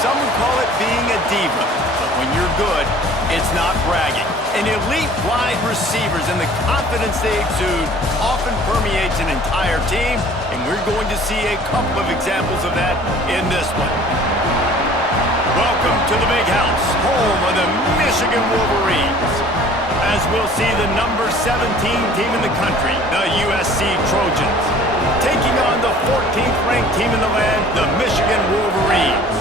some would call it being a diva. But when you're good, it's not bragging. And elite wide receivers and the confidence they exude often permeates an entire team, and we're going to see a couple of examples of that in this one. Welcome to the Big House, home of the Michigan Wolverines. As we'll see the number 17 team in the country, the USC Trojans, taking on the 14th ranked team in the land, the Michigan Wolverines.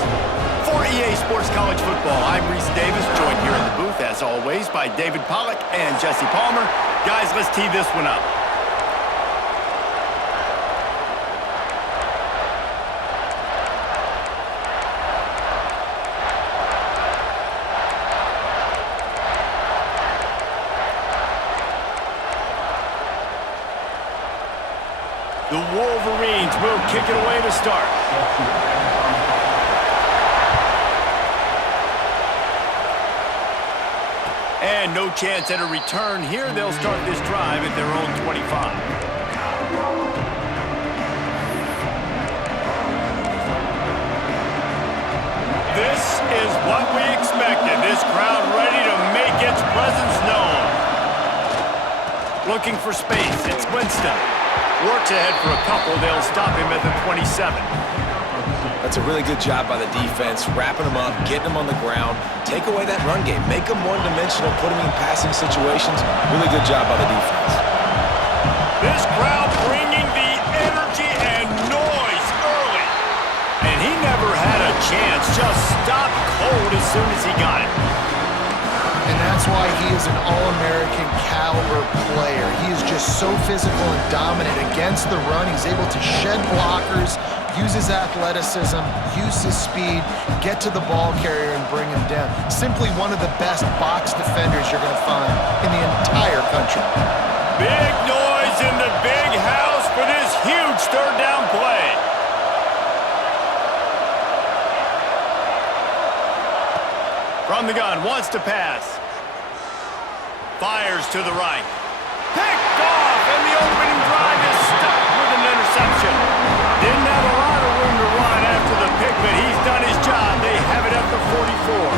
For EA Sports College Football, I'm Reese Davis, joined here in the booth, as always, by David Pollack and Jesse Palmer. Guys, let's tee this one up. The Wolverines will kick it away to start. And no chance at a return here. They'll start this drive at their own 25. This is what we expected. This crowd ready to make its presence known. Looking for space. It's Winston. Works ahead for a couple. They'll stop him at the 27. That's a really good job by the defense, wrapping them up, getting them on the ground, take away that run game, make them one-dimensional, put them in passing situations. Really good job by the defense. This crowd bringing the energy and noise early. And he never had a chance, just stopped cold as soon as he got it. And that's why he is an All-American caliber player. He is just so physical and dominant against the run. He's able to shed blockers, use his athleticism, use his speed, get to the ball carrier and bring him down. Simply one of the best box defenders you're going to find in the entire country. Big noise in the Big House for this huge third down play. From the gun, wants to pass. Fires to the right. Picked off, and the opening drive is stuck with an interception. Didn't have a lot of room to run after the pick, but he's done his job. They have it at the 44.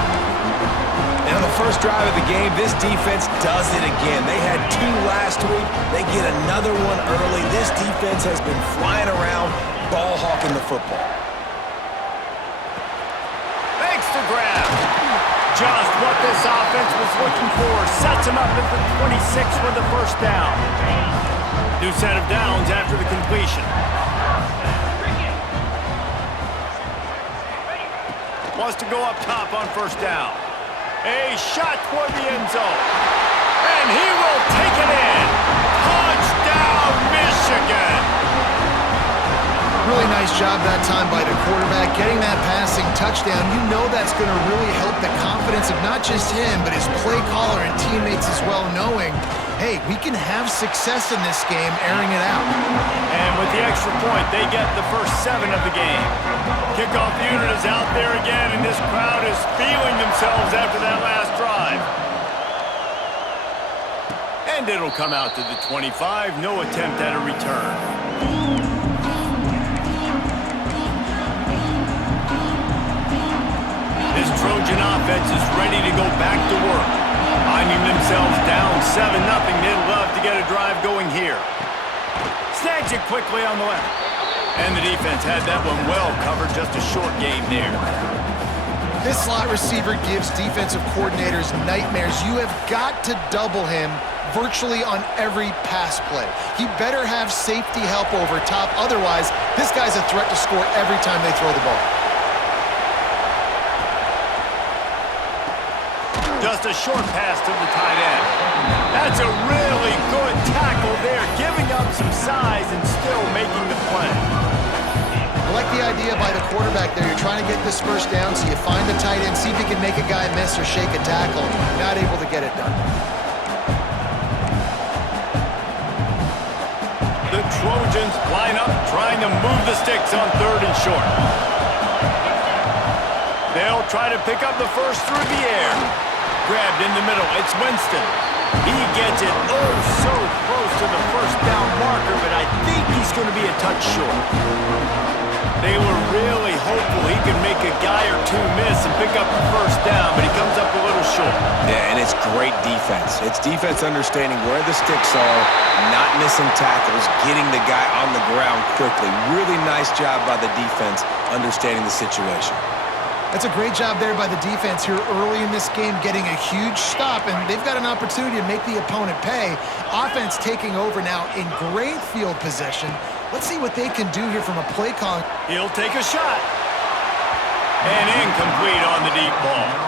And on the first drive of the game, this defense does it again. They had two last week. They get another one early. This defense has been flying around, ball hawking the football. Thanks to grab. Just what this offense was looking for. Sets him up at the 26 for the first down. New set of downs after the completion. Wants to go up top on first down. A shot toward the end zone. And he will take it in. Touchdown, Michigan! Really nice job that time by the quarterback, getting that passing touchdown. You know that's going to really help the confidence of not just him, but his play caller and teammates as well, knowing, hey, we can have success in this game, airing it out. And with the extra point, they get the first 7 of the game. Kickoff unit is out there again, and this crowd is feeling themselves after that last drive. And it'll come out to the 25. No attempt at a return. This Trojan offense is ready to go back to work. Finding themselves down 7-0, they'd love to get a drive going here. Snags it quickly on the left. And the defense had that one well covered, just a short game there. This slot receiver gives defensive coordinators nightmares. You have got to double him virtually on every pass play. He better have safety help over top. Otherwise, this guy's a threat to score every time they throw the ball. Just a short pass to the tight end. That's a really good tackle there, giving up some size and still making the play. I like the idea by the quarterback there. You're trying to get this first down, so you find the tight end, see if you can make a guy miss or shake a tackle. Not able to get it done. The Trojans line up, trying to move the sticks on 3rd and short. They'll try to pick up the first through the air. Grabbed in the middle. It's Winston. He gets it oh so close to the first down marker, but I think he's going to be a touch short. They were really hopeful he could make a guy or two miss and pick up the first down, but he comes up a little short. Yeah, and it's great defense. It's defense understanding where the sticks are, not missing tackles, getting the guy on the ground quickly. Really nice job by the defense understanding the situation. That's a great job there by the defense here early in this game, getting a huge stop, and they've got an opportunity to make the opponent pay. Offense taking over now in great field position. Let's see what they can do here from a play calling. He'll take a shot. And incomplete on the deep ball.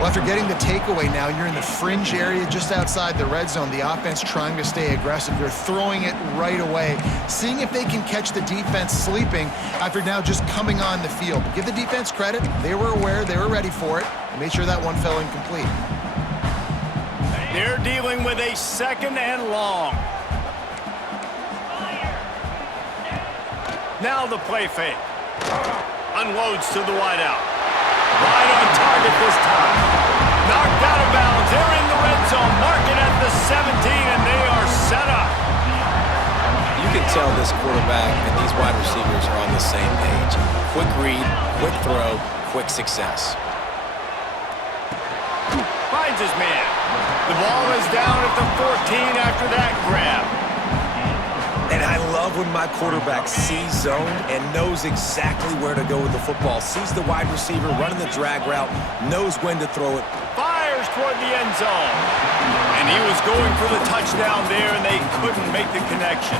Well, after getting the takeaway now, you're in the fringe area just outside the red zone. The offense trying to stay aggressive. You're throwing it right away, seeing if they can catch the defense sleeping after now just coming on the field. Give the defense credit. They were aware. They were ready for it. And made sure that one fell incomplete. They're dealing with a second and long. Now the play fake. Unloads to the wideout. Right on target this time. Knocked out of bounds. They're in the red zone. Mark it at the 17, and they are set up. You can tell this quarterback and these wide receivers are on the same page. Quick read, quick throw, quick success. Finds his man. The ball is down at the 14 after that grab. And I love when my quarterback sees zone and knows exactly where to go with the football. Sees the wide receiver running the drag route, knows when to throw it. Fires toward the end zone. And he was going for the touchdown there, and they couldn't make the connection.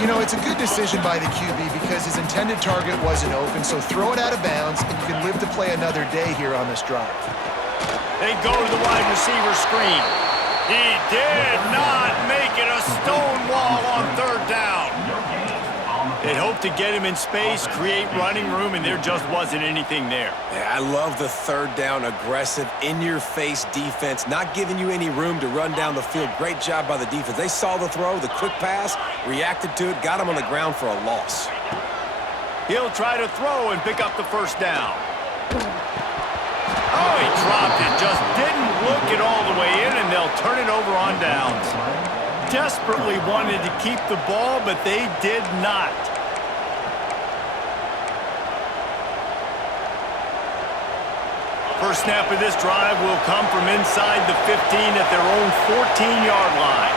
You know, it's a good decision by the QB because his intended target wasn't open, so throw it out of bounds, and you can live to play another day here on this drive. They go to the wide receiver screen. He did not make it a stone wall on third down. They hoped to get him in space, create running room, and there just wasn't anything there. Yeah, I love the third down, aggressive, in-your-face defense, not giving you any room to run down the field. Great job by the defense. They saw the throw, the quick pass, reacted to it, got him on the ground for a loss. He'll try to throw and pick up the first down. Oh, he dropped it. Just didn't look it all the way in, and they'll turn it over on downs. Desperately wanted to keep the ball, but they did not. First snap of this drive will come from inside the 15 at their own 14-yard line.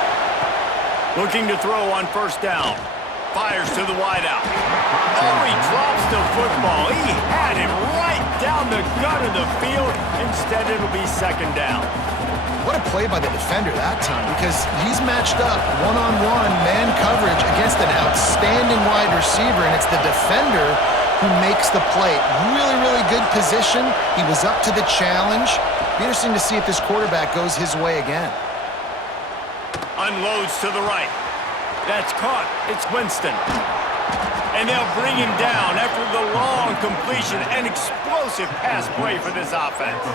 Looking to throw on first down. Fires to the wideout. Oh, he drops the football. He had it right down the gut of the field. Instead, it'll be second down. What a play by the defender that time, because he's matched up one-on-one man coverage against an outstanding wide receiver, and it's the defender who makes the play. Really, really good position. He was up to the challenge. Be interesting to see if this quarterback goes his way again. Unloads to the right. That's caught. It's Winston. And they'll bring him down after the long completion. An explosive pass play for this offense.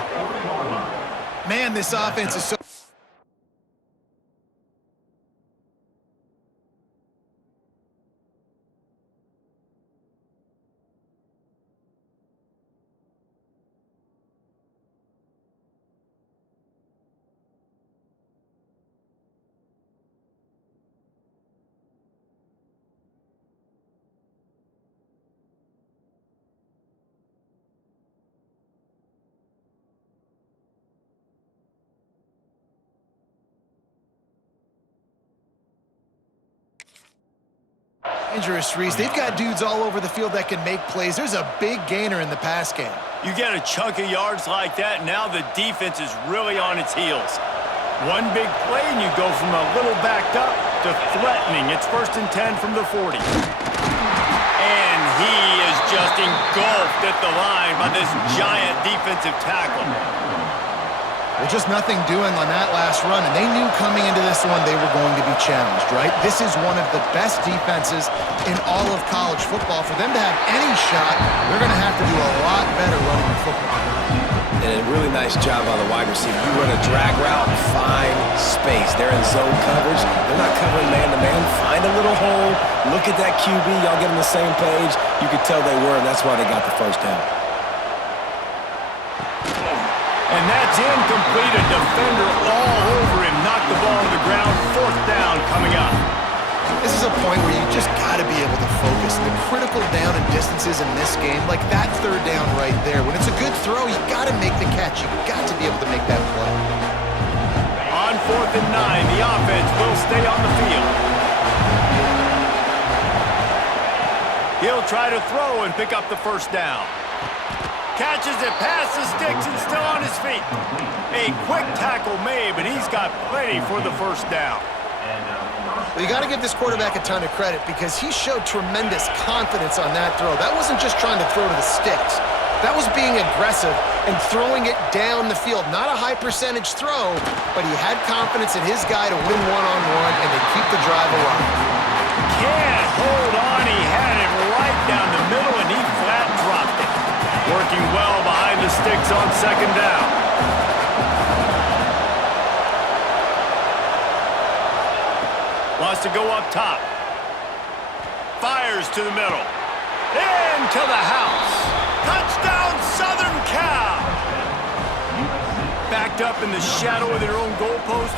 Man, this offense is so... dangerous, Reese. They've got dudes all over the field that can make plays. There's a big gainer in the pass game. You get a chunk of yards like that, now the defense is really on its heels. One big play, and you go from a little backed up to threatening. It's 1st and 10 from the 40. And he is just engulfed at the line by this giant defensive tackle. Well, just nothing doing on that last run, and they knew coming into this one they were going to be challenged, right? This is one of the best defenses in all of college football. For them to have any shot, they're going to have to do a lot better running the football. And a really nice job by the wide receiver. You run a drag route, find space. They're in zone coverage. They're not covering man-to-man. Find a little hole. Look at that QB. Y'all get on the same page. You could tell they were, and that's why they got the first down. And that's incomplete. A defender all over him. Not the ball to the ground. 4th down coming up. This is a point where you just got to be able to focus. The critical down and distances in this game, like that 3rd down right there. When it's a good throw, you got to make the catch. You got to be able to make that play. On 4th and 9, the offense will stay on the field. He'll try to throw and pick up the 1st down. Catches it past the sticks and still on his feet. A quick tackle made, but he's got plenty for the 1st down. Well, you got to give this quarterback a ton of credit because he showed tremendous confidence on that throw. That wasn't just trying to throw to the sticks. That was being aggressive and throwing it down the field. Not a high percentage throw, but he had confidence in his guy to win one-on-one and to keep the drive alive. Can't hold on. He had it right down the middle, and he flat dropped it. Working well behind the sticks on 2nd down. Wants to go up top. Fires to the middle. Into the house. Touchdown, Southern Cal. Backed up in the shadow of their own goalpost,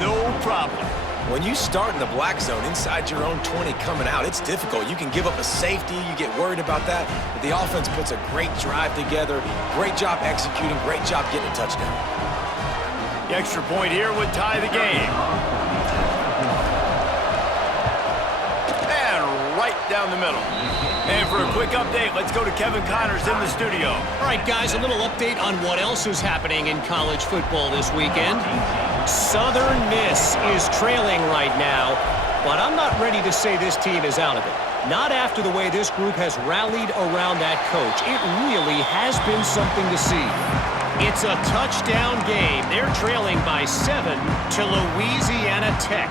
no problem. When you start in the black zone inside your own 20 coming out, it's difficult. You can give up a safety. You get worried about that. But the offense puts a great drive together. Great job executing. Great job getting a touchdown. The extra point here would tie the game. Right down the middle. And for a quick update, let's go to Kevin Connors in the studio. All right, guys, a little update on what else is happening in college football this weekend. Southern Miss is trailing right now, but I'm not ready to say this team is out of it. Not after the way this group has rallied around that coach. It really has been something to see. It's a touchdown game. They're trailing by 7 to Louisiana Tech.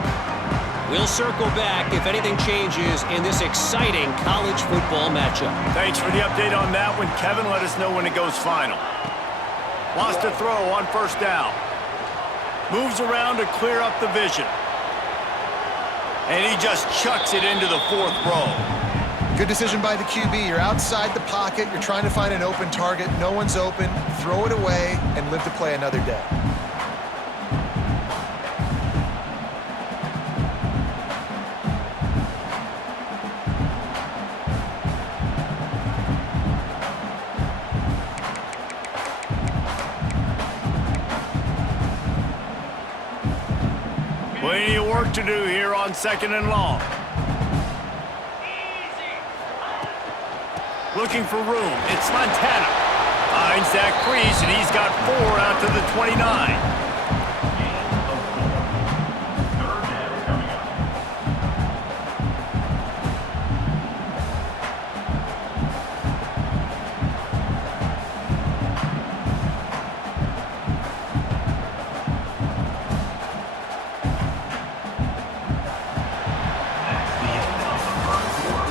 We'll circle back if anything changes in this exciting college football matchup. Thanks for the update on that one, Kevin. Let us know when it goes final. Wants to throw on 1st down. Moves around to clear up the vision. And he just chucks it into the 4th row. Good decision by the QB. You're outside the pocket. You're trying to find an open target. No one's open. Throw it away and live to play another day. Plenty of work to do here on 2nd and long. Looking for room. It's Montana. Finds that crease, and he's got 4 out to the 29.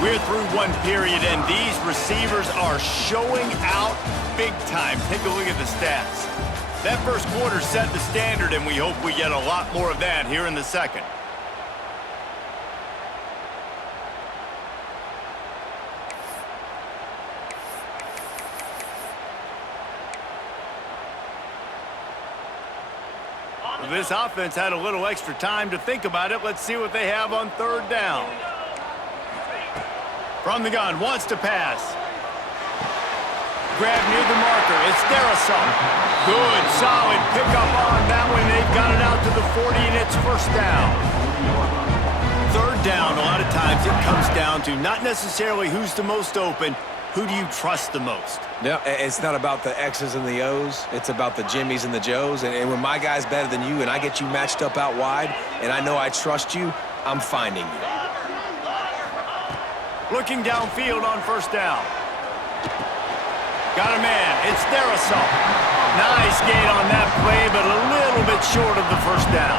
We're through one period, and these receivers are showing out big time. Take a look at the stats. That 1st quarter set the standard, and we hope we get a lot more of that here in the 2nd. This offense had a little extra time to think about it. Let's see what they have on 3rd down. From the gun, wants to pass. Grab near the marker. It's Darrisaw. Good, solid pickup on that one. They've got it out to the 40, and it's 1st down. 3rd down, a lot of times it comes down to not necessarily who's the most open, who do you trust the most? No, it's not about the X's and the O's. It's about the Jimmys and the Joes. And when my guy's better than you and I get you matched up out wide and I know I trust you, I'm finding you. Looking downfield on 1st down. Got a man. It's Darrisaw. Nice gain on that play, but a little bit short of the 1st down.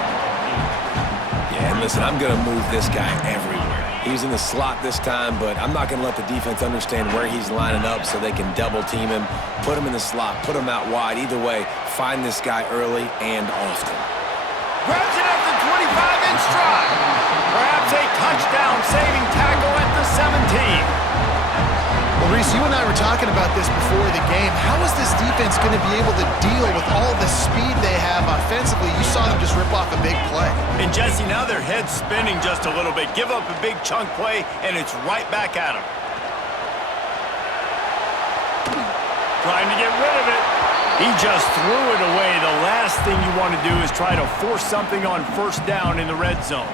Yeah, and listen, I'm going to move this guy everywhere. He's in the slot this time, but I'm not going to let the defense understand where he's lining up so they can double team him, put him in the slot, put him out wide. Either way, find this guy early and often. Grabs it at the 25-inch stride. Perhaps a touchdown-saving tackle at the 17. Well, Well, Reese, you and I were talking about this before the game. How is this defense going to be able to deal with all the speed they have offensively? You saw them just rip off a big play. And Jesse, now their head's spinning just a little bit. Give up a big chunk play, and it's right back at them. Trying to get rid of it. He just threw it away. The last thing you want to do is try to force something on first down in the red zone.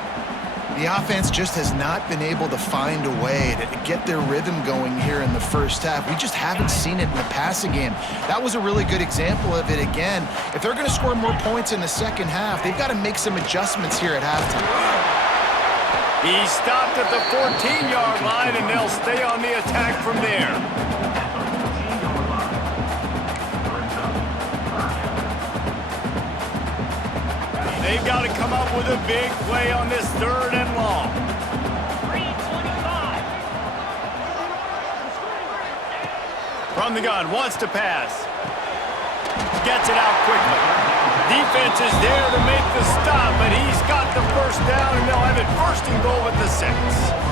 The offense just has not been able to find a way to get their rhythm going here in the first half. We just haven't seen it in the passing game. That was a really good example of it again. If they're going to score more points in the second half, they've got to make some adjustments here at halftime. He stopped at the 14-yard line, and they'll stay on the attack from there. They've got to come up with a big play on this 3rd and long. From the gun, wants to pass. Gets it out quickly. Defense is there to make the stop, but he's got the first down, and they'll have it 1st and goal at the 6.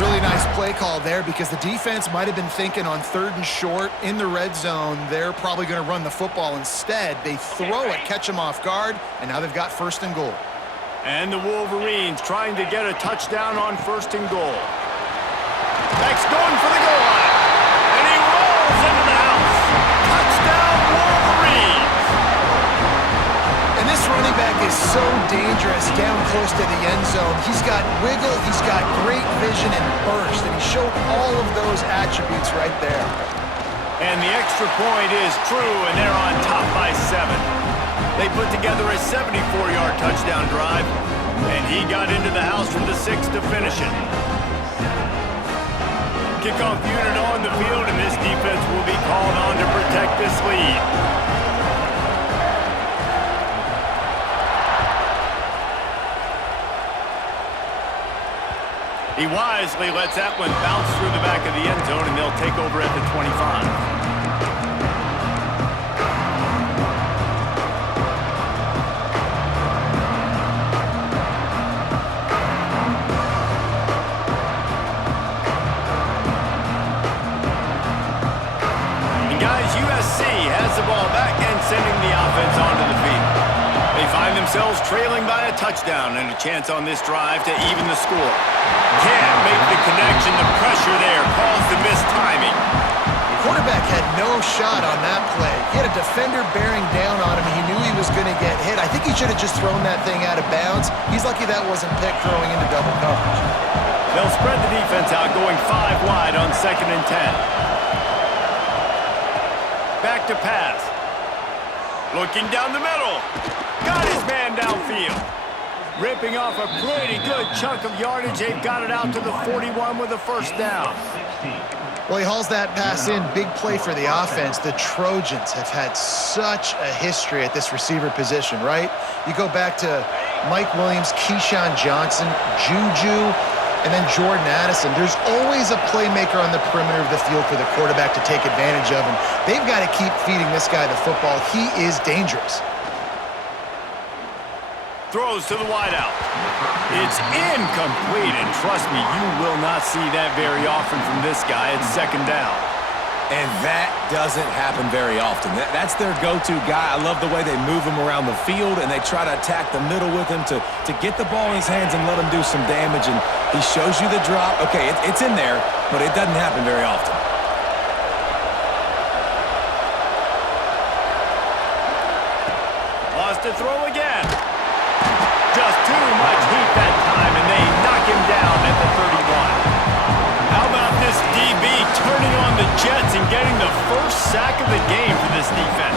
Really nice play call there because the defense might have been thinking on 3rd and short in the red zone. They're probably going to run the football instead. They throw it, catch them off guard, and now they've got 1st and goal. And the Wolverines trying to get a touchdown on 1st and goal. Beck's going for the goal line. And he rolls into the house. Touchdown, Wolverines! And this running back is so dangerous down close to the end zone. He's got wiggle, he's got great vision and burst, and he showed all of those attributes right there. And the extra point is true, and they're on top by 7. They put together a 74-yard touchdown drive, and he got into the house from the 6 to finish it. Kickoff unit on the field, and this defense will be called on to protect this lead. He wisely lets that one bounce through the back of the end zone, and they'll take over at the 25. The ball back and sending the offense onto the field. They find themselves trailing by a touchdown and a chance on this drive to even the score. Can't make the connection. The pressure there caused the missed timing. The quarterback had no shot on that play. He had a defender bearing down on him. He knew he was going to get hit. I think he should have just thrown that thing out of bounds. He's lucky that wasn't picked throwing into double coverage. They'll spread the defense out, going 5 wide on 2nd and 10. Back to pass. Looking down the middle. Got his man downfield. Ripping off a pretty good chunk of yardage. They've got it out to the 41 with a 1st down. Well, he hauls that pass in. Big play for the offense. The Trojans have had such a history at this receiver position, right? You go back to Mike Williams, Keyshawn Johnson, Juju, and then Jordan Addison. There's always a playmaker on the perimeter of the field for the quarterback to take advantage of, and they've got to keep feeding this guy the football. He is dangerous. Throws to the wideout. It's incomplete, and trust me, you will not see that very often from this guy at 2nd down. And that doesn't happen very often. That's their go-to guy. I love the way they move him around the field, and they try to attack the middle with him to get the ball in his hands and let him do some damage. And he shows you the drop. Okay, it's in there, but it doesn't happen very often. Lost to throw again. Just too much heat that time, and they knock him down at the 31. How about this DB turning on the Jets and getting the 1st sack of the game for this defense?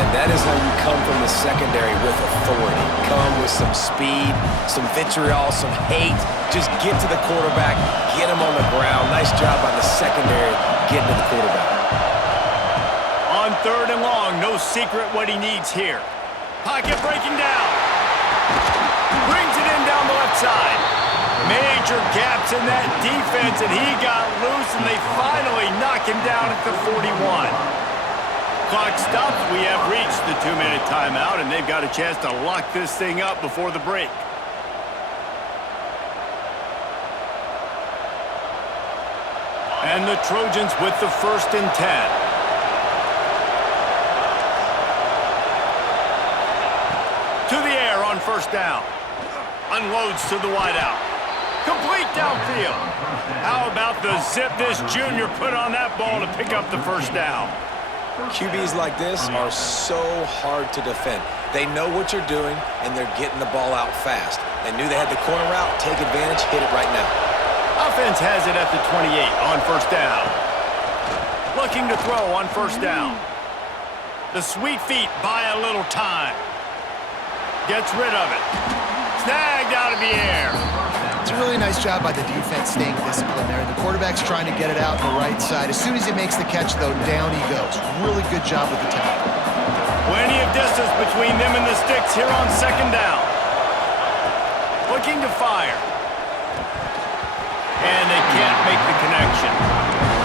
And that is how you come from the secondary with authority. Come with some speed, some vitriol, some hate. Just get to the quarterback, get him on the ground. Nice job by the secondary getting to the quarterback. On 3rd and long, no secret what he needs here. Pocket breaking down. Brings it in down the left side. Major gaps in that defense, and he got loose, and they finally knock him down at the 41. Clock stops. We have reached the 2-minute timeout, and they've got a chance to lock this thing up before the break. And the Trojans with the 1st and 10. To the air on 1st down. Unloads to the wideout. Complete downfield. How about the zip this junior put on that ball to pick up the 1st down? QBs like this are so hard to defend. They know what you're doing, and they're getting the ball out fast. They knew they had the corner route. Take advantage. Hit it right now. Offense has it at the 28 on 1st down. Looking to throw on 1st down. The sweet feet buy a little time. Gets rid of it. Snagged out of the air. It's a really nice job by the defense staying disciplined there. The quarterback's trying to get it out on the right side. As soon as he makes the catch, though, down he goes. Really good job with the tackle. Plenty of distance between them and the sticks here on 2nd down. Looking to fire. And they can't make the connection.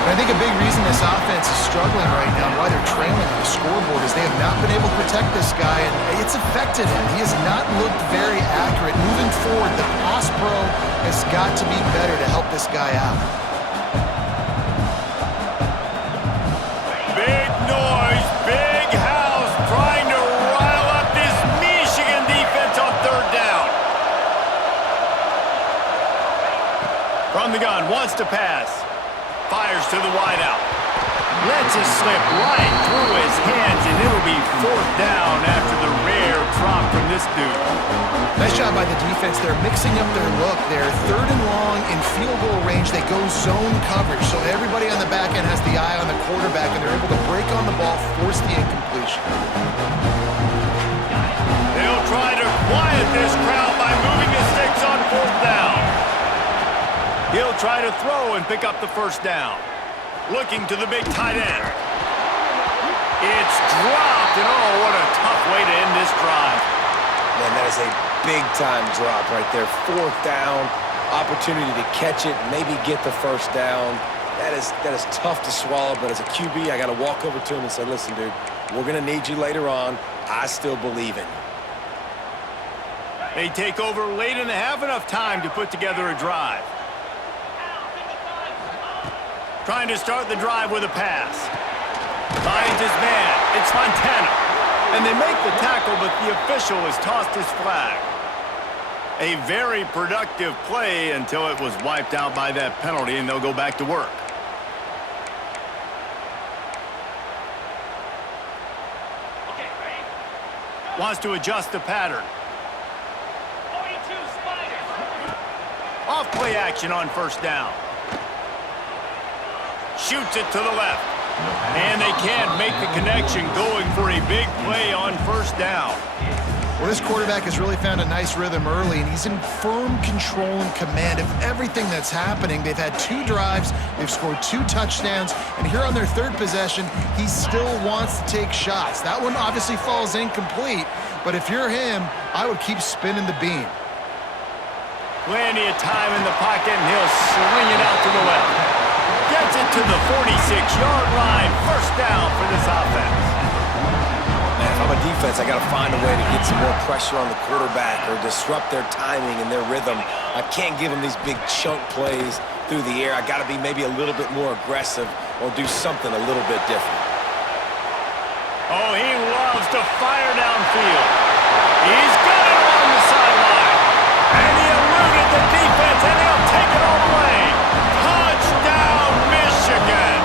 I think a big reason this offense is struggling right now and why they're trailing on the scoreboard is they have not been able to protect this guy, and it's affected him. He has not looked very accurate. Moving forward, the pass pro has got to be better to help this guy out. Big noise, big house, trying to rile up this Michigan defense on 3rd down. From the gun, wants to pass. Fires to the wideout. Lets it slip right through his hands, and it'll be 4th down after the rare drop from this dude. Nice job by the defense. They're mixing up their look. They're 3rd and long in field goal range. They go zone coverage, so everybody on the back end has the eye on the quarterback, and they're able to break on the ball, force the incompletion. They'll try to quiet this crowd by moving the sticks on 4th down. He'll try to throw and pick up the 1st down. Looking to the big tight end. It's dropped, and oh, what a tough way to end this drive. Man, that is a big-time drop right there. 4th down, opportunity to catch it, maybe get the 1st down. That is tough to swallow, but as a QB, I got to walk over to him and say, listen, dude, we're going to need you later on. I still believe in you. They take over late and have enough time to put together a drive. Trying to start the drive with a pass. Finds his man. It's Montana. And they make the tackle, but the official has tossed his flag. A very productive play until it was wiped out by that penalty, and they'll go back to work. Wants to adjust the pattern. Off play action on 1st down. Shoots it to the left. And they can't make the connection, going for a big play on 1st down. Well, this quarterback has really found a nice rhythm early, and he's in firm control and command of everything that's happening. They've had 2 drives, they've scored 2 touchdowns, and here on their 3rd possession, he still wants to take shots. That one obviously falls incomplete, but if you're him, I would keep spinning the beam. Plenty of time in the pocket, and he'll swing it out to the left. Gets it to the 46-yard line. 1st down for this offense. Man, if I'm a defense, I got to find a way to get some more pressure on the quarterback or disrupt their timing and their rhythm. I can't give them these big chunk plays through the air. I got to be maybe a little bit more aggressive or do something a little bit different. Oh, he loves to fire downfield. He's got it along the sideline. And he eluded the defense, and he'll take it all the way. Touchdown, Michigan.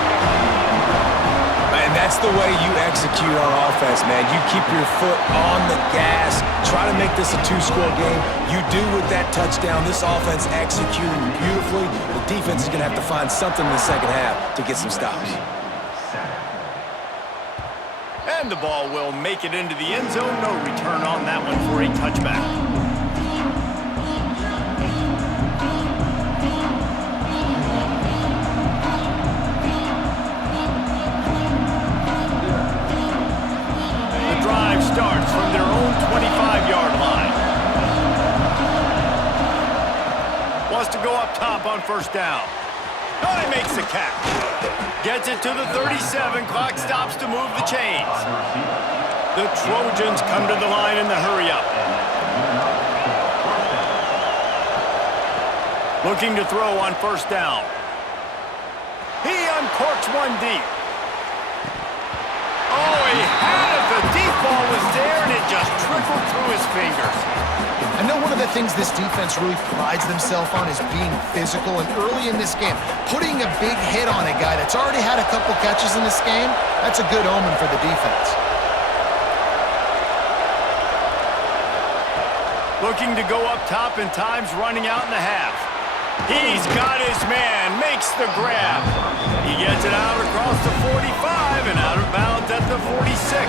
Man, that's the way you execute on offense, man. You keep your foot on the gas, try to make this a 2-score game. You do with that touchdown. This offense executed beautifully. The defense is going to have to find something in the 2nd half to get some stops. And the ball will make it into the end zone. No return on that one for a touchback. The drive starts from their own 25-yard line. Wants to go up top on 1st down. Oh, he makes the catch. Gets it to the 37. Clock stops to move the chains. The Trojans come to the line in the hurry-up. Looking to throw on 1st down. He corks one deep. Oh, he had it. The deep ball was there, and it just trickled through his fingers. I know one of the things this defense really prides themselves on is being physical, and early in this game, putting a big hit on a guy that's already had a couple catches in this game, that's a good omen for the defense. Looking to go up top, and time's running out in the half. He's got his man, makes the grab. He gets it out across the 45 and out of bounds at the 46.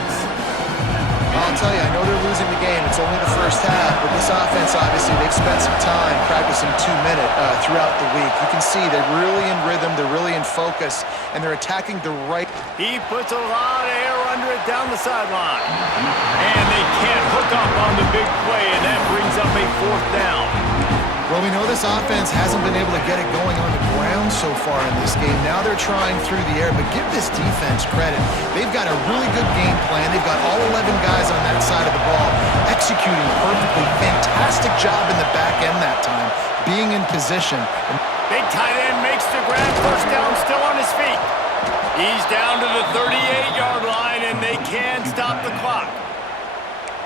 I'll tell you, I know they're losing the game. It's only the first half, but this offense, obviously, they've spent some time practicing 2-minute throughout the week. You can see they're really in rhythm, they're really in focus, and they're attacking the right. He puts a lot of air under it down the sideline. And they can't hook up on the big play, and that brings up a 4th down. Well, we know this offense hasn't been able to get it going on the ground so far in this game. Now they're trying through the air, but give this defense credit. They've got a really good game plan. They've got all 11 guys on that side of the ball executing perfectly. Fantastic job in the back end that time, being in position. Big tight end makes the grab, first down, still on his feet. He's down to the 38-yard line, and they can stop the clock.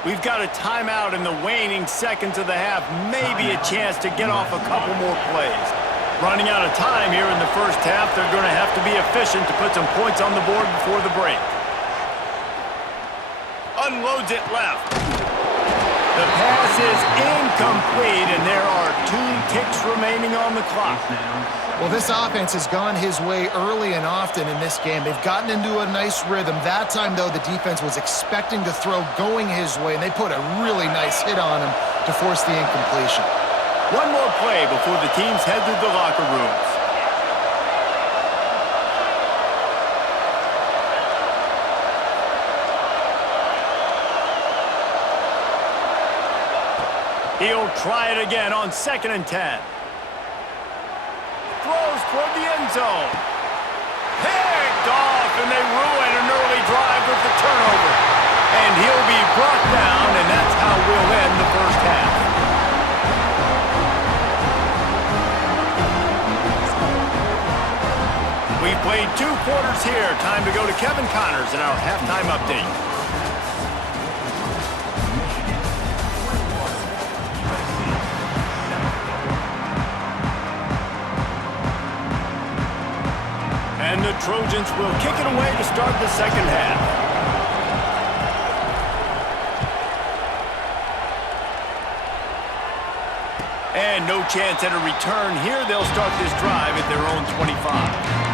We've got a timeout in the waning seconds of the half, maybe a chance to get off a couple more plays. Running out of time here in the first half, they're going to have to be efficient to put some points on the board before the break. Unloads it left. The pass is incomplete, and there are 2 ticks remaining on the clock. Well, this offense has gone his way early and often in this game. They've gotten into a nice rhythm. That time, though, the defense was expecting to throw going his way, and they put a really nice hit on him to force the incompletion. One more play before the teams head to the locker rooms. He'll try it again on 2nd and 10. Throws toward the end zone. Picked off, and they ruin an early drive with the turnover. And he'll be brought down, and that's how we'll end the first half. We've played 2 quarters here. Time to go to Kevin Connors in our halftime update. And the Trojans will kick it away to start the second half. And no chance at a return here. They'll start this drive at their own 25.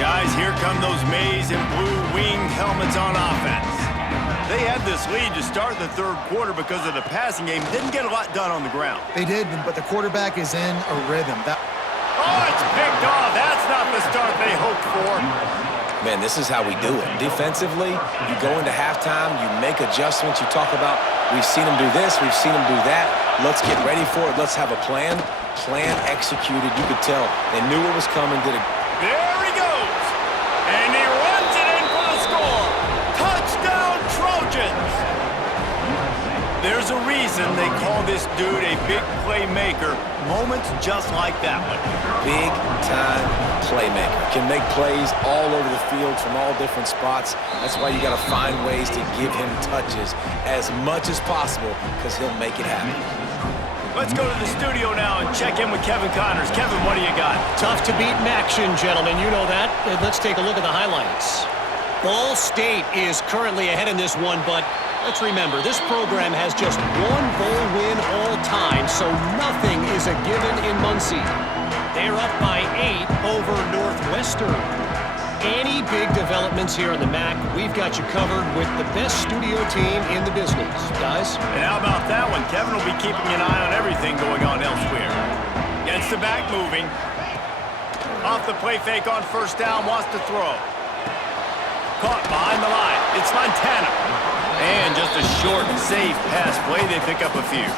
Guys, here come those maize and blue winged helmets on offense. They had this lead to start the 3rd quarter because of the passing game. Didn't get a lot done on the ground. They did, but the quarterback is in a rhythm. Oh, it's picked off. That's not the start they hoped for. Man, this is how we do it. Defensively, you go into halftime, you make adjustments. You talk about, we've seen them do this, we've seen them do that. Let's get ready for it. Let's have a plan. Plan executed. You could tell they knew what was coming, did a There he goes. And he runs it in for the score. Touchdown, Trojans. There's a reason they call this dude a big playmaker. Moments just like that one. big-time playmaker. Can make plays all over the field from all different spots. That's why you got to find ways to give him touches as much as possible because he'll make it happen. Let's go to the studio now and check in with Kevin Connors. Kevin, what do you got? Tough to beat in action, gentlemen. You know that. Let's take a look at the highlights. Ball State is currently ahead in this one, but let's remember, this program has just one bowl win all time, so nothing is a given in Muncie. They're up by 8 over Northwestern. Any big developments here on the MAC, we've got you covered with the best studio team in the business, guys. And how about that one? Kevin will be keeping an eye on everything going on elsewhere. Gets the back moving. Off the play fake on first down, wants to throw. Caught behind the line. It's Montana. And just a short, safe pass play. They pick up a few.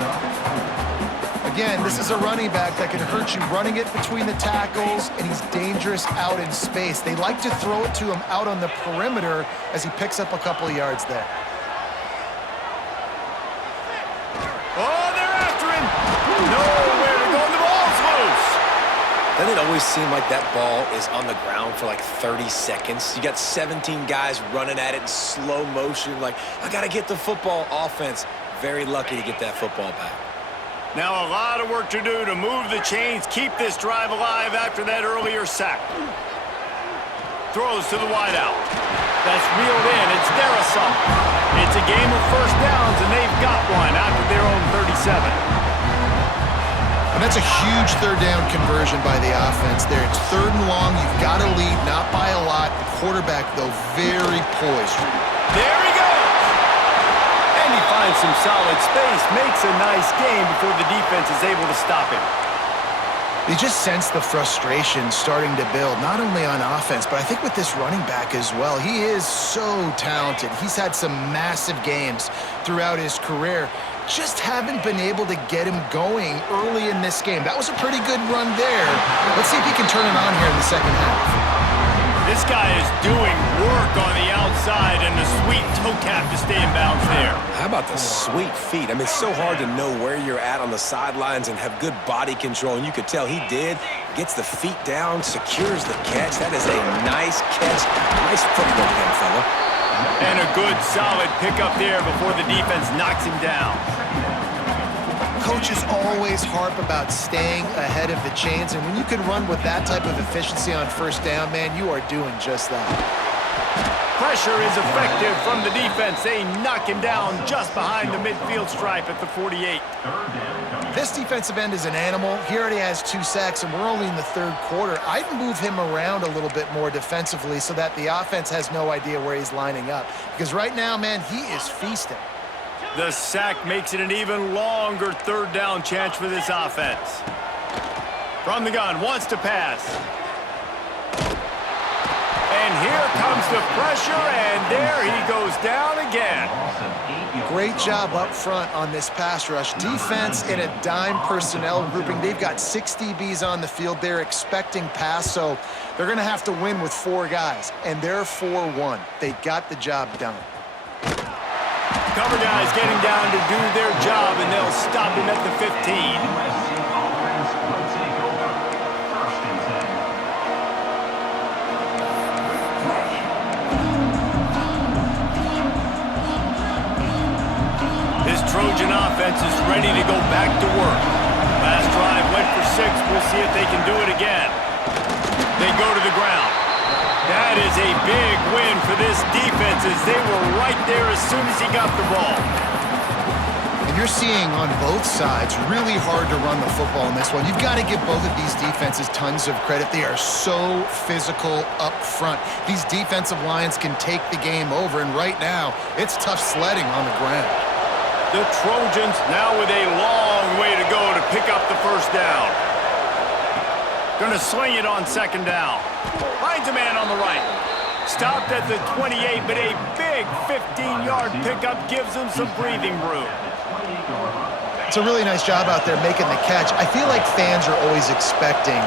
Again, this is a running back that can hurt you running it between the tackles, and he's dangerous out in space. They like to throw it to him out on the perimeter as he picks up a couple of yards there. Oh, they're after him. Nowhere to go, and the ball's loose. Doesn't it always seem like that ball is on the ground for like 30 seconds? You got 17 guys running at it in slow motion, like, I got to get the football. Offense, very lucky to get that football back. Now a lot of work to do to move the chains, keep this drive alive after that earlier sack. Throws to the wideout. That's reeled in. It's Darrisaw. It's a game of first downs, and they've got one after their own 37. And that's a huge third down conversion by the offense there. It's 3rd and long. You've got to lead, not by a lot. The quarterback, though, very poised. There he goes. And he finds some solid space, makes a nice game before the defense is able to stop him. You just sense the frustration starting to build, not only on offense, but I think with this running back as well. He is so talented. He's had some massive games throughout his career. Just haven't been able to get him going early in this game. That was a pretty good run there. Let's see if he can turn it on here in the second half. This guy is doing work on the outside, and the sweet toe cap to stay in bounds there. How about the sweet feet? I mean, it's so hard to know where you're at on the sidelines and have good body control, and you could tell he did. Gets the feet down, secures the catch. That is a nice catch. Nice football game, fella. And a good, solid pickup there before the defense knocks him down. Coaches always harp about staying ahead of the chains, and when you can run with that type of efficiency on first down, man, you are doing just that. Pressure is effective from the defense. They knock him down just behind the midfield stripe at the 48. This defensive end is an animal. He already has 2 sacks, and we're only in the 3rd quarter. I'd move him around a little bit more defensively so that the offense has no idea where he's lining up. Because right now, man, he is feasting. The sack makes it an even longer 3rd down chance for this offense. From the gun, wants to pass. And here comes the pressure, and there he goes down again. Great job up front on this pass rush. Defense in a dime personnel grouping. They've got 6 DBs on the field. They're expecting pass, so they're going to have to win with 4 guys, and they're 4-1. They got the job done. Cover guys getting down to do their job, and they'll stop him at the 15. This Trojan offense is ready to go back to work. Last drive went for 6. We'll see if they can do it again. They go to the ground. That is a big win for this defense as they were right there as soon as he got the ball. And you're seeing on both sides really hard to run the football in this one. You've got to give both of these defenses tons of credit. They are so physical up front. These defensive lines can take the game over, and right now, it's tough sledding on the ground. The Trojans now with a long way to go to pick up the first down. Gonna sling it on 2nd down. Finds a man on the right. Stopped at the 28, but a big 15-yard pickup gives him some breathing room. It's a really nice job out there making the catch. I feel like fans are always expecting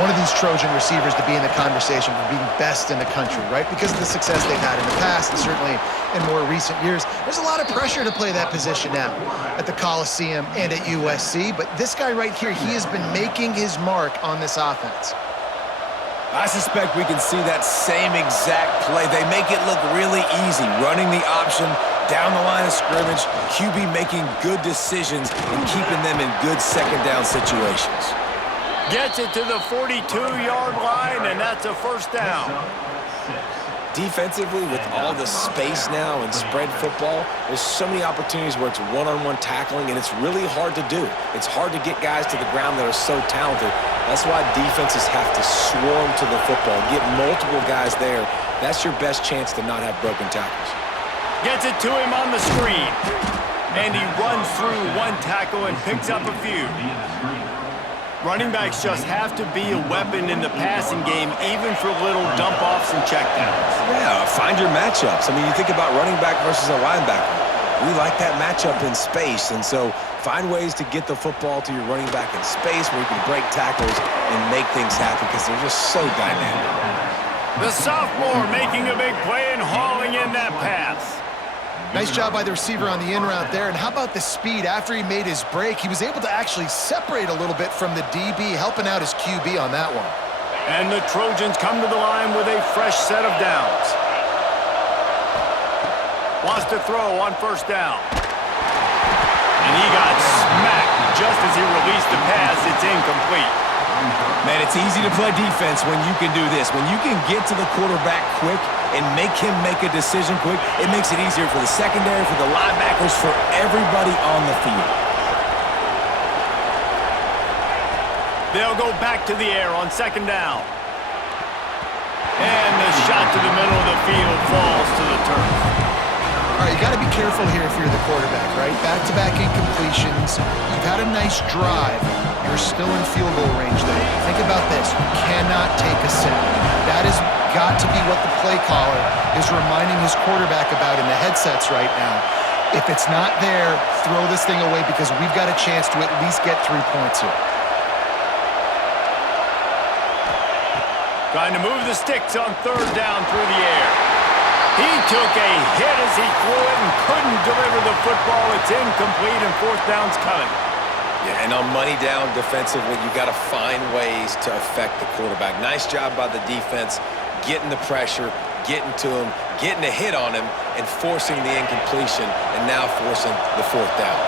one of these Trojan receivers to be in the conversation for being best in the country, right? Because of the success they've had in the past and certainly in more recent years. There's a lot of pressure to play that position now at the Coliseum and at USC, but this guy right here, he has been making his mark on this offense. I suspect we can see that same exact play. They make it look really easy, running the option down the line of scrimmage, QB making good decisions and keeping them in good 2nd down situations. Gets it to the 42-yard line, and that's a first down. Defensively, with all the space now and spread football, there's so many opportunities where it's one-on-one tackling, and it's really hard to do. It's hard to get guys to the ground that are so talented. That's why defenses have to swarm to the football, get multiple guys there. That's your best chance to not have broken tackles. Gets it to him on the screen. And he runs through 1 tackle and picks up a few. Running backs just have to be a weapon in the passing game, even for little dump-offs and checkdowns. Yeah, find your matchups. I mean, you think about running back versus a linebacker. we like that matchup in space, and so find ways to get the football to your running back in space where you can break tackles and make things happen because they're just so dynamic. The sophomore making a big play and hauling in that pass. Nice job by the receiver on the in route there. And how about the speed? After he made his break, he was able to actually separate a little bit from the DB, helping out his QB on that one. And the Trojans come to the line with a fresh set of downs. Wants to throw on first down. And he got smacked just as he released the pass. It's incomplete. Man, it's easy to play defense when you can do this. When you can get to the quarterback quick and make him make a decision quick, it makes it easier for the secondary, for the linebackers, for everybody on the field. They'll go back to the air on second down. And the shot to the middle of the field falls to the turf. All right, you got to be careful here if you're the quarterback, right? Back-to-back incompletions. You've had a nice drive. You're still in field goal range, though. Think about this. You cannot take a sack. That has got to be what the play caller is reminding his quarterback about in the headsets right now. If it's not there, throw this thing away because we've got a chance to at least get 3 points here. Trying to move the sticks on third down through the air. He took a hit as he threw it and couldn't deliver the football. It's incomplete and fourth down's coming. Yeah, and on money down defensively, you got to find ways to affect the quarterback. Nice job by the defense, getting the pressure, getting to him, getting a hit on him, and forcing the incompletion, and now forcing the fourth down.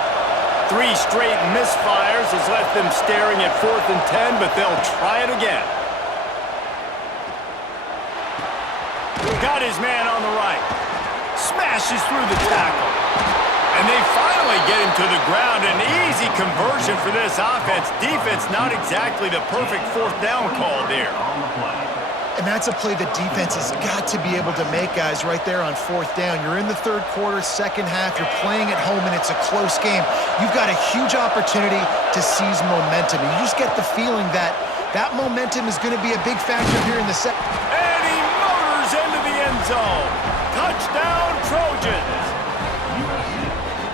3 straight misfires has left them staring at 4th and 10, but they'll try it again. Got his man on the right. Smashes through the tackle. And they finally get him to the ground. An easy conversion for this offense. Defense not exactly the perfect fourth down call there. And that's a play the defense has got to be able to make, guys, right there on fourth down. You're in the third quarter, second half. You're playing at home, and it's a close game. You've got a huge opportunity to seize momentum. And you just get the feeling that that momentum is going to be a big factor here in the second. And he motors into the end zone. Touchdown, Trojans.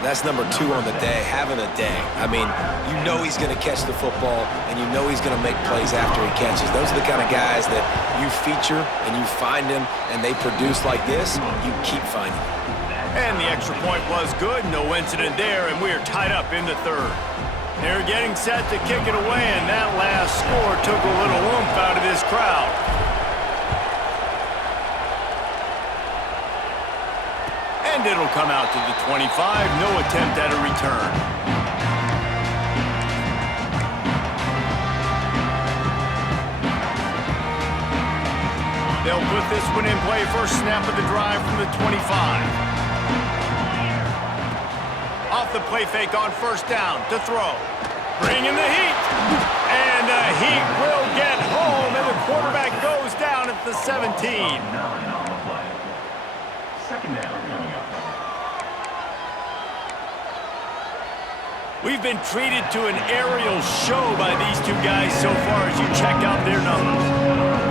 That's number 2 on the day, having a day. I mean, you know he's going to catch the football, and you know he's going to make plays after he catches. Those are the kind of guys that you feature, and you find them, and they produce like this, you keep finding them. And the extra point was good. No incident there, and we are tied up in the third. They're getting set to kick it away, and that last score took a little oomph out of this crowd. And it'll come out to the 25. No attempt at a return. They'll put this one in play. First snap of the drive from the 25. Off the play fake on first down to throw. Bringing the heat. And the heat will get home, and the quarterback goes down at the 17. Second down coming up. We've been treated to an aerial show by these two guys so far as you check out their numbers.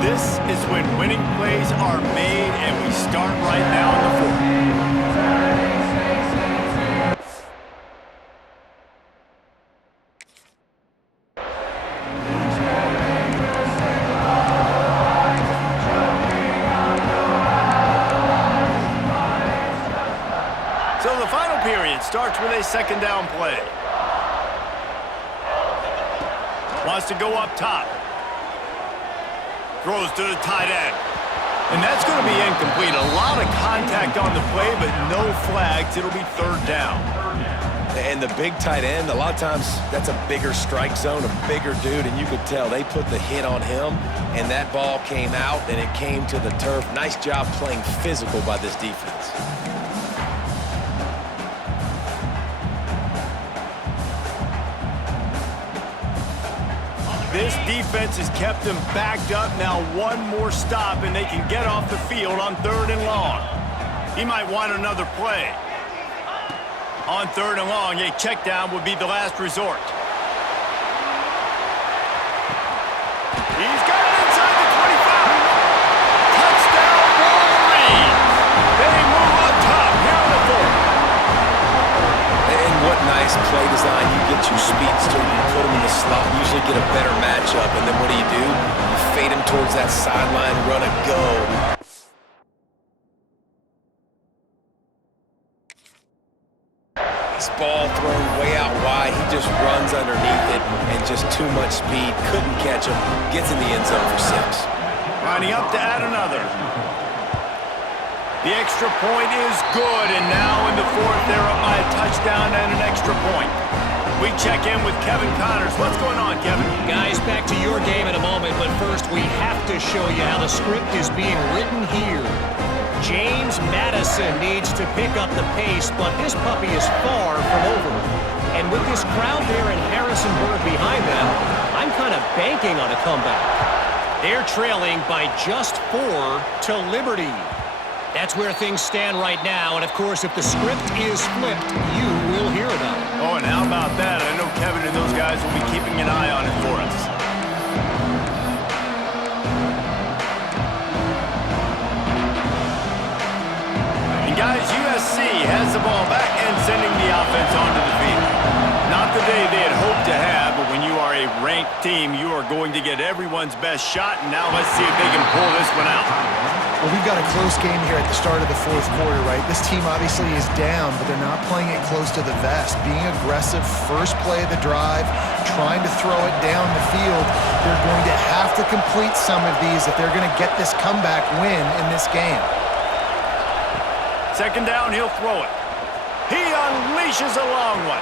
This is when winning plays are made, and we start right now in the fourth. So the final period starts with a second down play. Wants to go up top. Throws to the tight end. And that's going to be incomplete. A lot of contact on the play, but no flags. It'll be third down. And the big tight end, a lot of times that's a bigger strike zone, a bigger dude, and you could tell they put the hit on him, and that ball came out, and it came to the turf. Nice job playing physical by this defense. This defense has kept them backed up. Now one more stop, and they can get off the field on third and long. He might want another play. On third and long, a check down would be the last resort. He's got it inside the 25. Touchdown, Wolverines. They move on top here in the fourth. nice play design. You get your speedster, you put him in the slot, usually get a better matchup, and then what do? You fade him towards that sideline, run and go. This ball thrown way out wide. He just runs underneath it and just too much speed. Couldn't catch him. Gets in the end zone for 6. Lining up to add another. The extra point is good, and now in the 4th, they're up by a touchdown and an extra point. We check in with Kevin Connors. What's going on, Kevin? Guys, back to your game in a moment, but first we have to show you how the script is being written here. James Madison needs to pick up the pace, but this puppy is far from over. And with this crowd there in Harrisonburg behind them, I'm kind of banking on a comeback. They're trailing by just 4 to Liberty. That's where things stand right now, and of course, if the script is flipped, you will hear about it. Oh, and how about that? I know Kevin and those guys will be keeping an eye on it for us. And guys, USC has the ball back and sending the offense onto the field. Not the day they had hoped to have, but when you are a ranked team, you are going to get everyone's best shot, and now let's see if they can pull this one out. Well, we've got a close game here at the start of the 4th quarter, right? This team obviously is down, but they're not playing it close to the vest. Being aggressive, first play of the drive, trying to throw it down the field. They're going to have to complete some of these if they're going to get this comeback win in this game. 2nd down, he'll throw it. He unleashes a long one.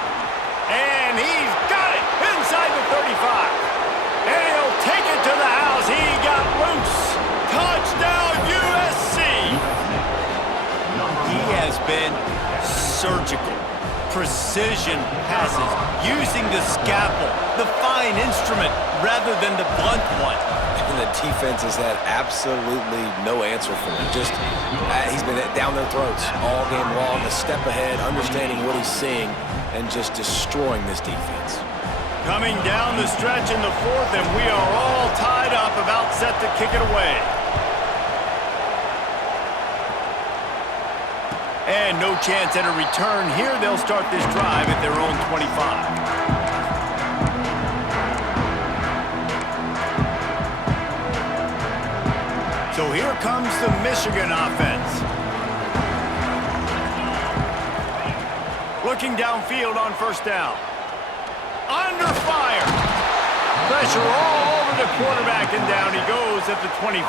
And he's got it inside the 35. And he'll take it to the house. He got loose. Touchdown, USC! He has been surgical. Precision passes, using the scalpel, the fine instrument, rather than the blunt one. And the defense has had absolutely no answer for him. Just, he's been down their throats all game long, a step ahead, understanding what he's seeing, and just destroying this defense. Coming down the stretch in the 4th, and we are all tied up, about set to kick it away. And no chance at a return here. They'll start this drive at their own 25. So here comes the Michigan offense. Looking downfield on 1st down. Under fire. Pressure all over the quarterback, and down he goes at the 24.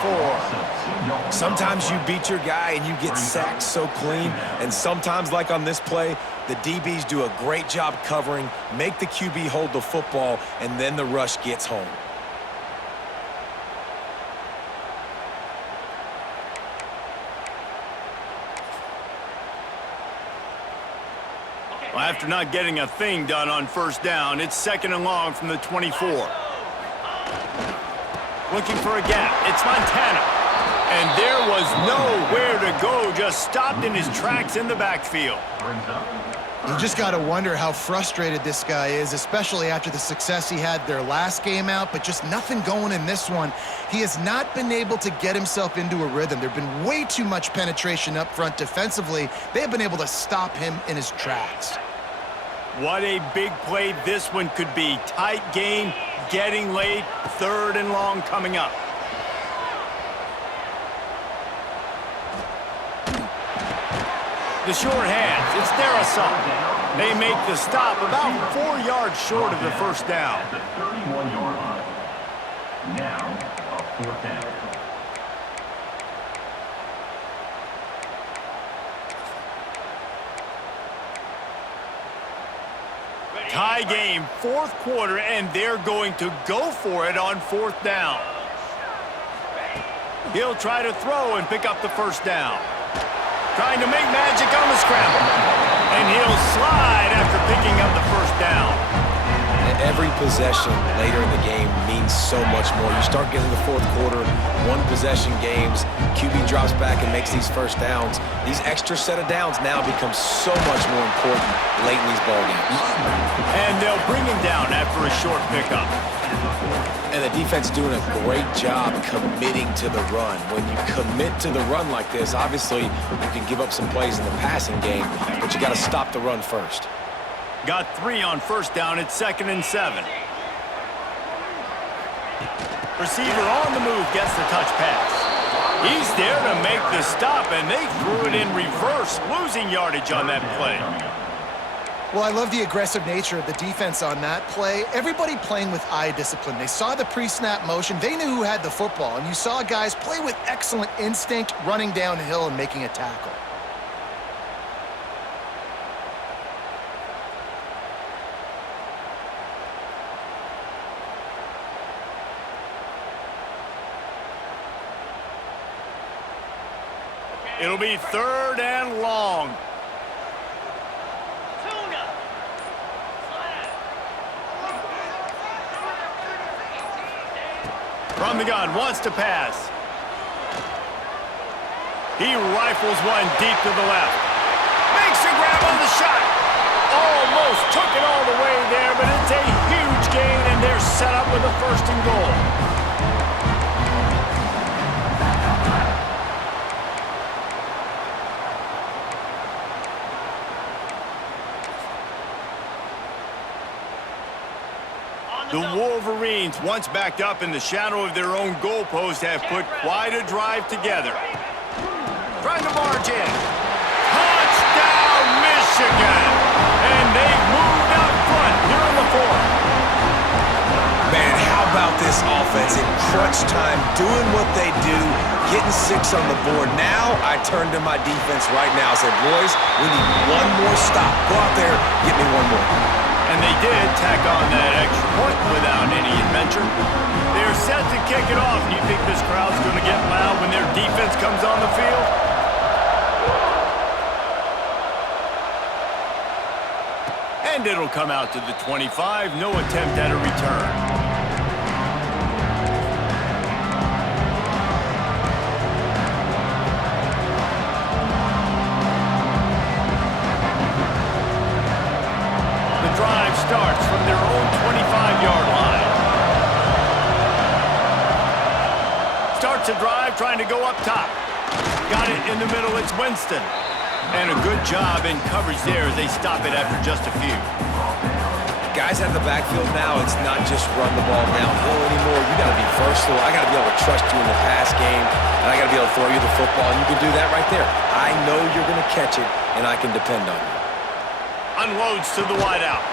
Sometimes you beat your guy and you get sacked so clean, and sometimes, like on this play, the DBs do a great job covering, make the QB hold the football, and then the rush gets home. Well, after not getting a thing done on 1st down, it's 2nd and long from the 24. Looking for a gap. It's Montana. And there was nowhere to go, just stopped in his tracks in the backfield. You just got to wonder how frustrated this guy is, especially after the success he had their last game out, but just nothing going in this one. He has not been able to get himself into a rhythm. There have been way too much penetration up front defensively. They have been able to stop him in his tracks. What a big play this one could be. Tight game, getting late, 3rd and long coming up. The short hands, it's Darrisaw. They make the stop about 4 yards short of the 1st down. At the 31-yard line. Now, a 4th down. Tie game, 4th quarter, and they're going to go for it on 4th down. He'll try to throw and pick up the 1st down. Trying to make magic on the scramble. And he'll slide after picking up the 1st down. Every possession later in the game means so much more. You start getting the 4th quarter, 1-possession games, QB drops back and makes these 1st downs. These extra set of downs now become so much more important late in these ball games. And they'll bring him down after a short pickup. And the defense doing a great job committing to the run. When you commit to the run like this, obviously you can give up some plays in the passing game, but you got to stop the run first. Got 3 on first down. It's 2nd and 7. Receiver on the move gets the touch pass. He's there to make the stop, and they threw it in reverse, losing yardage on that play. Well, I love the aggressive nature of the defense on that play. Everybody playing with eye discipline. They saw the pre-snap motion. They knew who had the football, and you saw guys play with excellent instinct, running downhill and making a tackle. It'll be 3rd and long. From the gun, wants to pass. He rifles one deep to the left. Makes a grab on the shot. Almost took it all the way there, but it's a huge gain, and they're set up with a 1st and goal. The Wolverines, once backed up in the shadow of their own goalpost, have put quite a drive together. Trying to barge in. Touchdown, Michigan! And they've moved up front here in the 4th. Man, how about this offense in crunch time, doing what they do, getting 6 on the board. Now I turn to my defense right now and say, boys, we need one more stop. Go out there, get me one more. And they did tack on that extra point without any adventure. They're set to kick it off. Do you think this crowd's going to get loud when their defense comes on the field? And it'll come out to the 25. No attempt at a return. Drive starts from their own 25-yard line. Starts a drive trying to go up top. Got it in the middle, it's Winston. And a good job in coverage there as they stop it after just a few. Guys out of the backfield now, it's not just run the ball downhill anymore. You got to be versatile. I got to be able to trust you in the pass game, and I got to be able to throw you the football, and you can do that right there. I know you're going to catch it, and I can depend on you. Unloads to the wideout.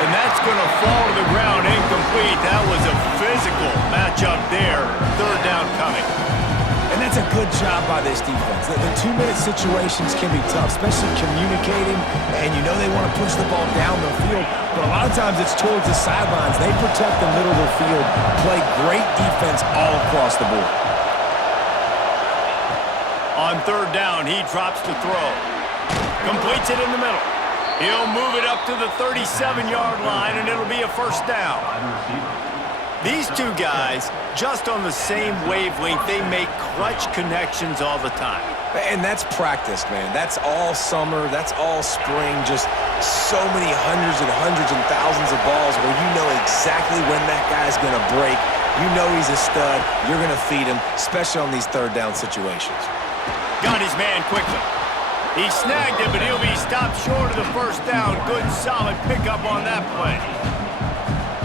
And that's going to fall to the ground incomplete. That was a physical matchup there. 3rd down coming. And that's a good job by this defense. The 2-minute situations can be tough, especially communicating, and you know they want to push the ball down the field, but a lot of times it's towards the sidelines. They protect the middle of the field, play great defense all across the board. On 3rd down, he drops to throw. Completes it in the middle. He'll move it up to the 37-yard line, and it'll be a 1st down. These two guys, just on the same wavelength, they make clutch connections all the time. And that's practice, man. That's all summer. That's all spring. Just so many hundreds and thousands of balls where you know exactly when that guy's going to break. You know he's a stud. You're going to feed him, especially on these 3rd down situations. Got his man quickly. He snagged it, but he'll be stopped short of the 1st down. Good, solid pickup on that play.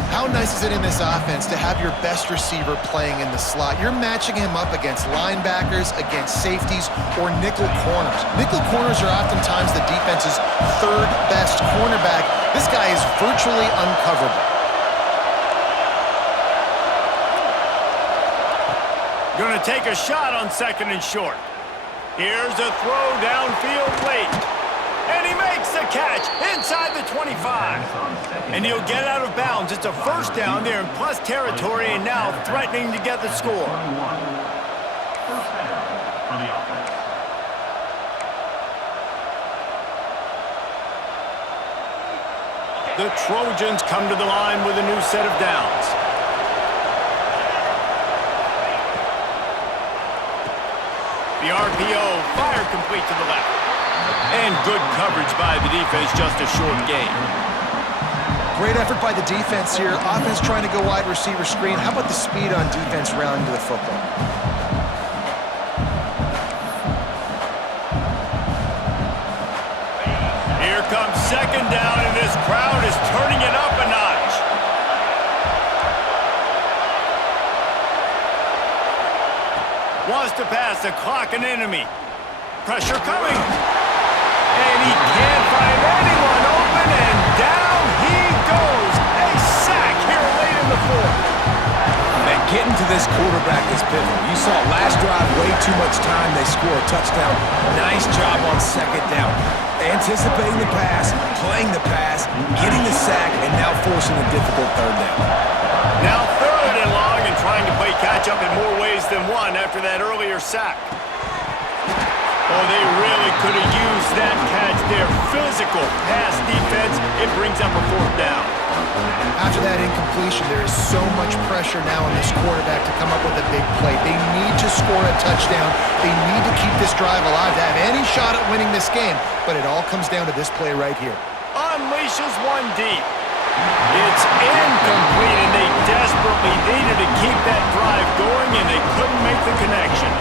How nice is it in this offense to have your best receiver playing in the slot? You're matching him up against linebackers, against safeties, or nickel corners. Nickel corners are oftentimes the defense's 3rd best cornerback. This guy is virtually uncoverable. Going to take a shot on 2nd and short. Here's a throw downfield late. And he makes the catch inside the 25. And he'll get out of bounds. It's a 1st down there in plus territory and now threatening to get the score. 1st down for the offense. The Trojans come to the line with a new set of downs. The RPO, fire complete to the left. And good coverage by the defense, just a short gain. Great effort by the defense here. Offense trying to go wide receiver screen. How about the speed on defense rounding to the football? Here comes second down, and this crowd is turning it up a notch. Wants to pass the clock an enemy. Pressure coming. And he can't find anyone open, and down he goes. A sack here late in the fourth. Man, getting to this quarterback is pivotal. You saw last drive, way too much time. They score a touchdown. Nice job on second down. Anticipating the pass, playing the pass, getting the sack, and now forcing a difficult third down. Now third and long, and trying to play catch-up in more ways than one after that earlier sack. Oh, they really could have used that catch there. Physical pass defense. It brings up a fourth down. After that incompletion, there is so much pressure now on this quarterback to come up with a big play. They need to score a touchdown. They need to keep this drive alive to have any shot at winning this game. But it all comes down to this play right here. Unleashes one deep. It's incomplete, and they desperately needed to keep that drive going, and they couldn't make the connection.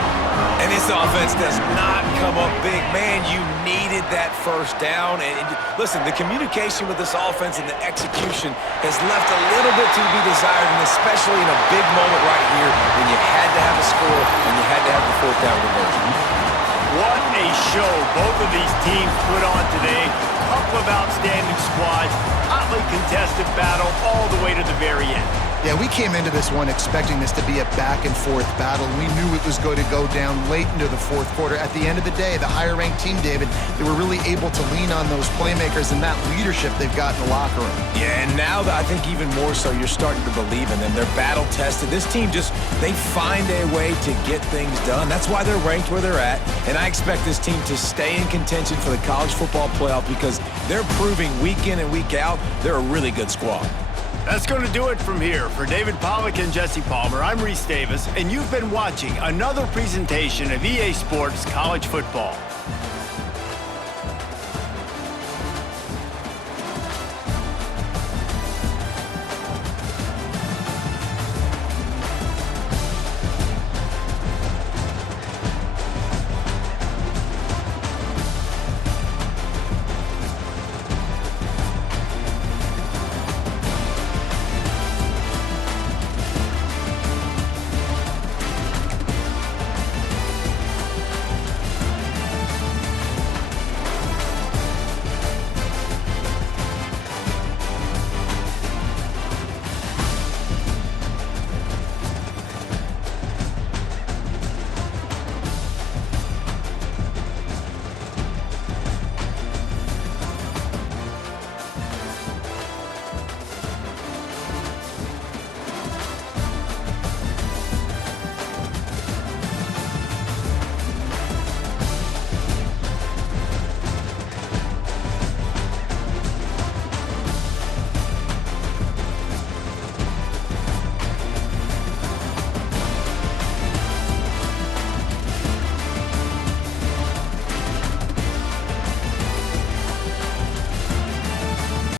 And this offense does not come up big. Man, you needed that first down. And listen, the communication with this offense and the execution has left a little bit to be desired, and especially in a big moment right here when you had to have a score and you had to have the fourth down conversion. What a show both of these teams put on today. A couple of outstanding squads, hotly contested battle all the way to the very end. Yeah, we came into this one expecting this to be a back-and-forth battle. We knew it was going to go down late into the fourth quarter. At the end of the day, the higher-ranked team, David, they were really able to lean on those playmakers and that leadership they've got in the locker room. Yeah, and now I think even more so, you're starting to believe in them. They're battle-tested. This team they find a way to get things done. That's why they're ranked where they're at. And I expect this team to stay in contention for the college football playoff because they're proving week in and week out they're a really good squad. That's going to do it from here. For David Pollack and Jesse Palmer, I'm Reese Davis, and you've been watching another presentation of EA Sports College Football.